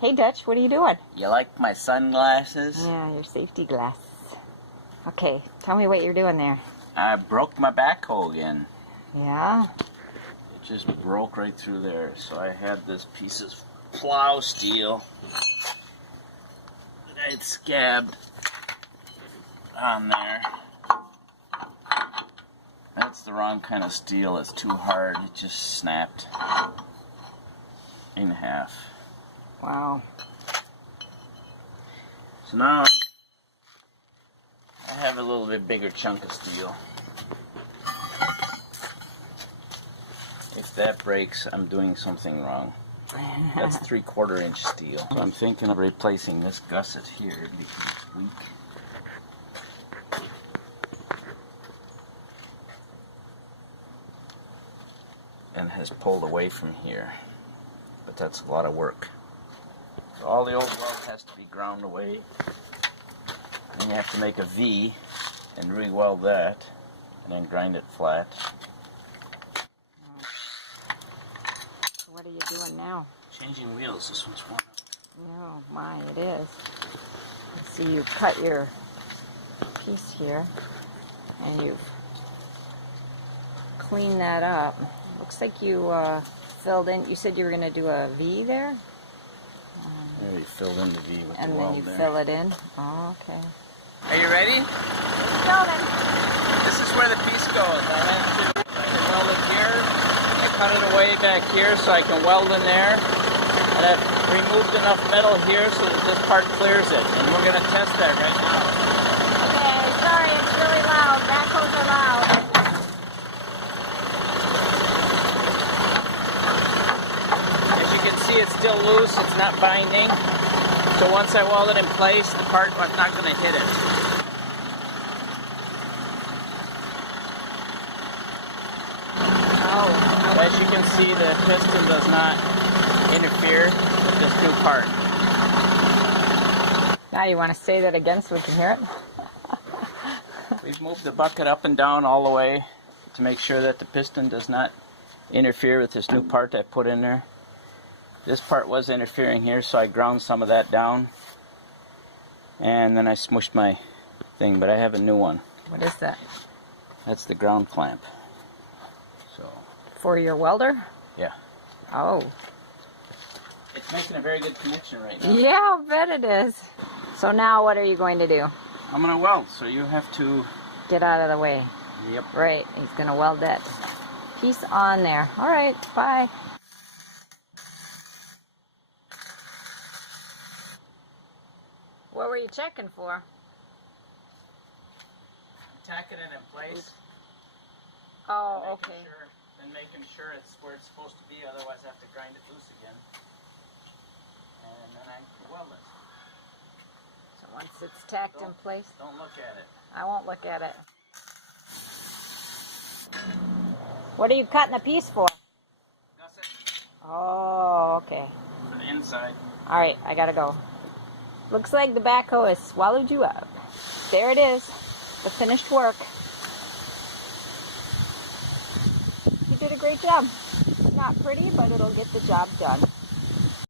Hey Dutch, what are you doing? You like my sunglasses? Yeah, your safety glasses. Okay, tell me what you're doing there. I broke my backhoe again. Yeah? It just broke right through there. So I had this piece of plow steel that I had scabbed on there. That's the wrong kind of steel. It's too hard. It just snapped in half. Wow. So now I have a little bit bigger chunk of steel. If that breaks, I'm doing something wrong. That's 3/4 inch steel. So I'm thinking of replacing this gusset here because it's weak. And has pulled away from here. But that's a lot of work. So all the old weld has to be ground away. Then you have to make a V and re-weld that, and then grind it flat. So what are you doing now? Changing wheels, this one's worn out. Oh my, it is. I see you cut your piece here, and you've cleaned that up. Looks like you filled in, you said you were going to do a V there? Yeah, you filled in the V with and the then weld you there. fill it in? Oh, okay. Are you ready? Going. This is where the piece goes. I have to weld it here. I cut it away back here so I can weld in there. And I've removed enough metal here so that this part clears it. And we're going to test that right now. Okay, sorry, it's really loud. Backhoes are loud. As you can see, it's still loose. It's not binding. So once I weld it in place, the part was not going to hit it. Oh. As you can see, the piston does not interfere with this new part. Now you want to say that again so we can hear it? We've moved the bucket up and down all the way to make sure that the piston does not interfere with this new part I put in there. This part was interfering here, so I ground some of that down. And then I smushed my thing, but I have a new one. What is that? That's the ground clamp. So, For your welder? yeah. Oh. It's making a very good connection right now. Yeah, I'll bet it is. So now what are you going to do? I'm going to weld, so you have to... Get out of the way. Yep. Right, he's going to weld that piece on there. All right, bye. What were you checking for? Tacking it in place. Oh, okay. And making sure it's where it's supposed to be, otherwise I have to grind it loose again. And then I can weld it. So once it's tacked in place, Don't look at it. I won't look at it. What are you cutting a piece for? Gusset Oh, okay. for the inside. All right, I gotta go. Looks like the backhoe has swallowed you up. There it is, the finished work. You did a great job. Not pretty, but it'll get the job done.